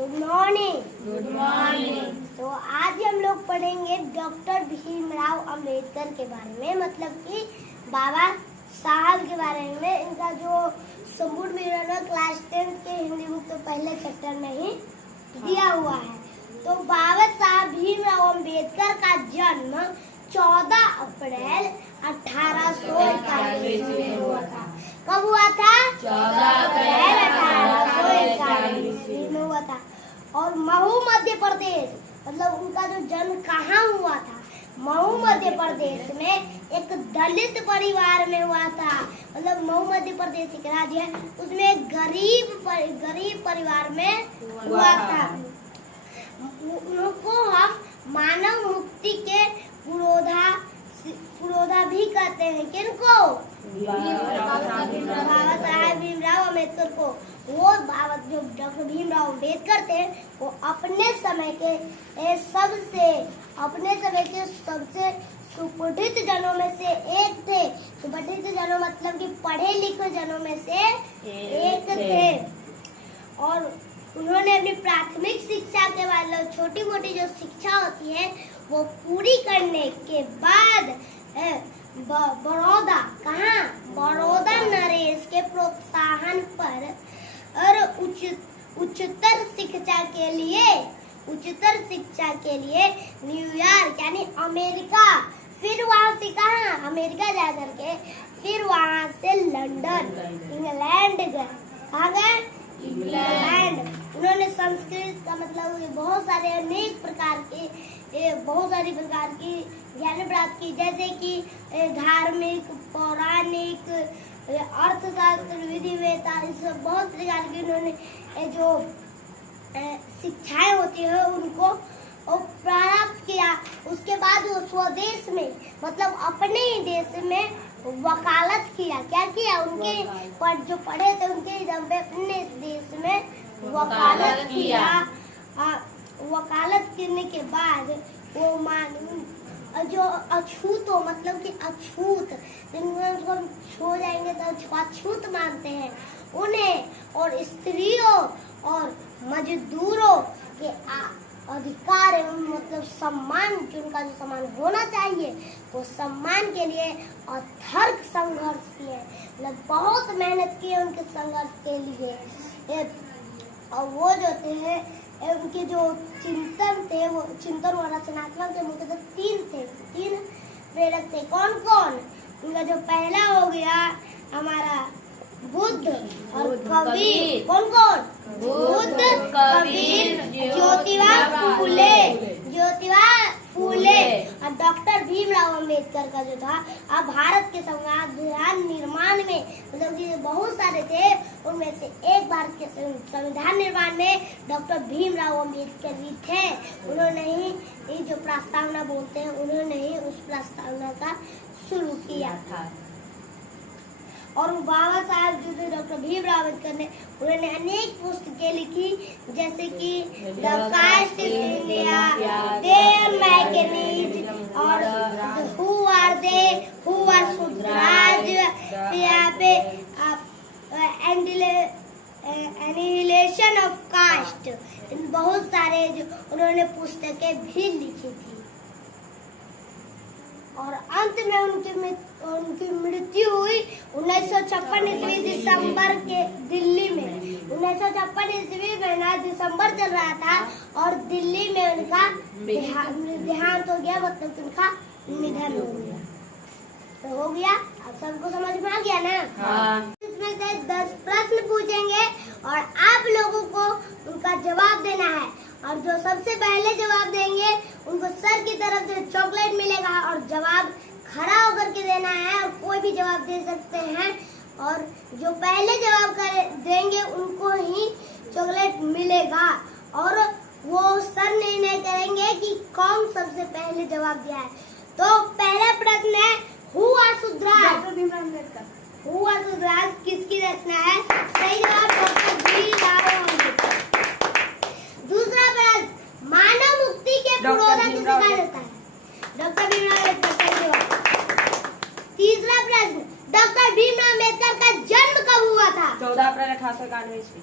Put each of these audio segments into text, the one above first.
Good morning. Good morning. तो आज हम लोग पढ़ेंगे डॉक्टर भीमराव अंबेडकर के बारे में, मतलब कि बाबा साहब के बारे में। इनका जो संपूर्ण विवरण है क्लास 10 के हिंदी बुक के पहले चैप्टर में ही दिया हुआ है। तो बाबा साहब भीमराव अंबेडकर का जन्म 14 अप्रैल 1841 में हुआ था। कब हुआ था? 14 अप्रैल 1841 में हुआ था। और महू मध्य प्रदेश, मतलब उनका जो जन्म कहाँ हुआ था? महू मध्य प्रदेश में एक दलित परिवार में हुआ था। मतलब महू मध्य प्रदेश एक राज्य है, उसमें एक गरीब परिवार में हुआ था। उनको हम मानव मुक्ति के पुरोधा भी कहते हैं। किनको? बाबा साहब भीमराव अम्बेडकर को। वो बाबा जो डॉक्टर भीमराव अम्बेडकर थे, वो अपने समय के सबसे सुपठित जनों में से एक थे। सुपठित जनों मतलब कि पढ़े लिखे जनों में से एक थे। और उन्होंने अपनी प्राथमिक शिक्षा के बाद छोटी मोटी जो शिक्षा होती है वो पूरी करने के बाद बड़ौदा नरेश के प्रोत्साहन पर और उच्चतर शिक्षा के लिए न्यूयॉर्क यानी अमेरिका, फिर वहां से कहाँ अमेरिका जा करके फिर वहां से लंदन इंग्लैंड गए। कहाँ गए? इंग्लैंड। उन्होंने संस्कृत का मतलब बहुत सारी प्रकार की ज्ञान प्राप्त की, जैसे कि धार्मिक, पौराणिक, अर्थशास्त्र, विधि वेता, इस बहुत प्रकार की उन्होंने जो शिक्षाएं होती है उनको प्राप्त किया। उसके बाद वो स्वदेश में मतलब अपने ही देश में वकालत किया। क्या किया? उनके पर जो पढ़े थे उनके दम पे अपने देश में वकालत किया। वकालत करने के बाद वो जो अछूत हो, मतलब कि अछूत जिनको हम छू जाएंगे तो अछूत मानते हैं उन्हें, और स्त्रियों और मजदूरों के अधिकार एवं मतलब सम्मान, उनका जो सम्मान होना चाहिए वो सम्मान के लिए अथक संघर्ष किए। मतलब बहुत मेहनत की है उनके संघर्ष के लिए। और वो जो थे उनके जो चिंतन थे वो चिंतन और रचनात्मक थे। मुख्य तीन प्रेरक थे। कौन कौन? उनका जो पहला हो गया हमारा बुद्ध और कबीर। कौन कौन? बुद्ध, कबीर, ज्योतिबा फूले और डॉक्टर भीमराव अंबेडकर का जो था अब भारत के संविधान निर्माण में, मतलब कि बहुत सारे थे, उनमें से एक भारत के संविधान निर्माण में डॉक्टर भीमराव अंबेडकर भी थे। उन्होंने ही ये जो प्रस्तावना बोलते हैं, उन्होंने ही उस प्रस्तावना का शुरू किया था। और बाबा साहब जो थे डॉक्टर भीमराव अम्बेडकर ने, उन्होंने अनेक पुस्तकें लिखी, जैसे कि the caste of India, their mechanism और हु आर सुधराज, फिर यहाँ पे एनिहिलेशन ऑफ कास्ट, बहुत सारे जो उन्होंने पुस्तकें भी लिखी थी। और अंत में उनकी मृत्यु हुई 1956 ईस्वी दिसंबर के दिल्ली में। 1956 ईस्वी महीना दिसंबर चल रहा था और दिल्ली में उनका देहांत हो गया, मतलब उनका निधन हो गया। तो हो गया, अब सबको समझ में आ गया ना? हाँ। इसमें से 10 प्रश्न पूछेंगे और आप लोगों को उनका जवाब देना है। और जो सबसे पहले जवाब देंगे उनको सर की तरफ से चॉकलेट मिलेगा, और जवाब खड़ा होकर के देना है, और कोई भी जवाब दे सकते हैं। और जो पहले जवाब देंगे उनको ही चॉकलेट मिलेगा, और वो सर निर्णय करेंगे कि कौन सबसे पहले जवाब दिया है। तो पहला प्रश्न है, who are Shudras? Who are Shudras किसकी रचना है? सही जवाब डॉक्टर भीमराव अम्बेडकर। दूसरा प्रश्न, मानव मुक्ति के पुरोधा किसे कहा जाता है? डॉक्टर भीमराव अम्बेडकर। तीसरा प्रश्न, डॉक्टर भीमराव अम्बेडकर का जन्म कब हुआ था? 14 अप्रैल 1891 ईस्वी।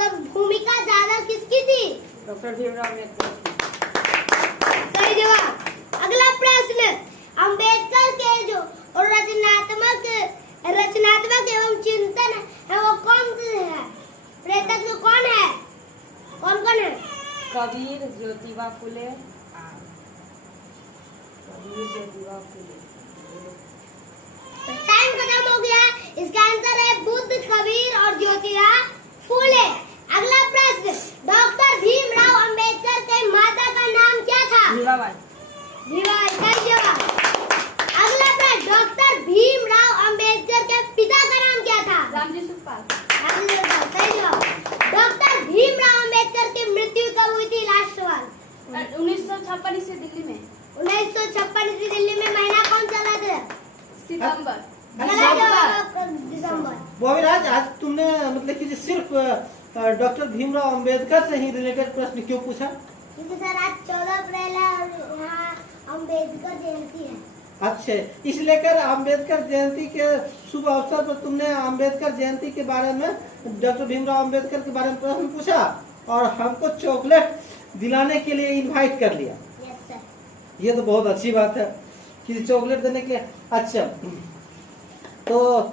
सब भूमिका ज्यादा किसकी थी? डॉक्टर भीमराव अम्बेडकर की। सही जवाब। अगला प्रश्न, अंबेडकर के जो रचनात्मक एवं चिंतन है वो कौन है? प्रेरक तो कौन है? कौन कौन है? कबीर, ज्योतिबा फुले। कबीर, ज्योतिबा फुले। टाइम खत्म हो गया। इसका आंसर है बुद्ध, कबीर और ज्योतिबा फुले। अगला प्रश्न, डॉक्टर भीमराव अंबेडकर के माता का नाम क्या था? मीराबाई। भीमराव। सही जवाब। अगला प्रश्न, डॉक्टर भीमराव अंबेडकर के पिता का नाम क्या था? रामजी सुखपाल। सही जवाब। डॉक्टर भीमराव अंबेडकर की मृत्यु कब हुई थी? लास्ट सवाल। 1956 ईस्वी दिल्ली में। 1956 ईस्वी दिल्ली में। महीना कौन चला था? सितंबर। गलत जवाब, दिसंबर। बॉबीराज, आज तुमने मतलब कि सिर्फ डॉक्टर भीमराव अंबेडकर से ही रिलेटेड प्रश्न क्यों पूछा? क्योंकि सर आज 14 अप्रैल है और यहाँ अम्बेडकर जयंती है। अच्छा, इस लेकर अंबेडकर जयंती के शुभ अवसर पर तुमने अंबेडकर जयंती के बारे में, डॉक्टर भीमराव अंबेडकर के बारे में प्रश्न पूछा और हमको चॉकलेट दिलाने के लिए इनवाइट कर लिया। Yes sir. ये तो बहुत अच्छी बात है, किसी चॉकलेट देने के लिए। अच्छा, तो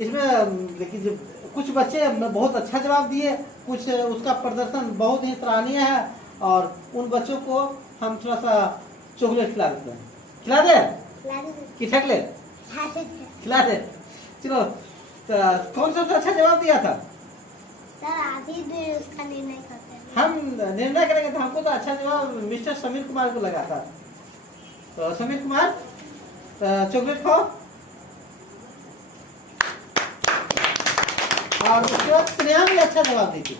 इसमें लेकिन कुछ बच्चे बहुत अच्छा जवाब दिए, कुछ उसका प्रदर्शन बहुत ही सराहनीय है और उन बच्चों को हम थोड़ा सा चॉकलेट खिला देते हैं। खिला दे कि चॉकलेट खिला दे? चलो, तो कौन सा अच्छा जवाब दिया था? सर अभी भी उसका निर्णय करते हैं। हम निर्णय करेंगे। तो हमको तो अच्छा जवाब मिस्टर समीर कुमार को लगा था। तो समीर कुमार, चॉकलेट खाओ। और उसके बाद स्नेहा भी अच्छा जवाब दी थी।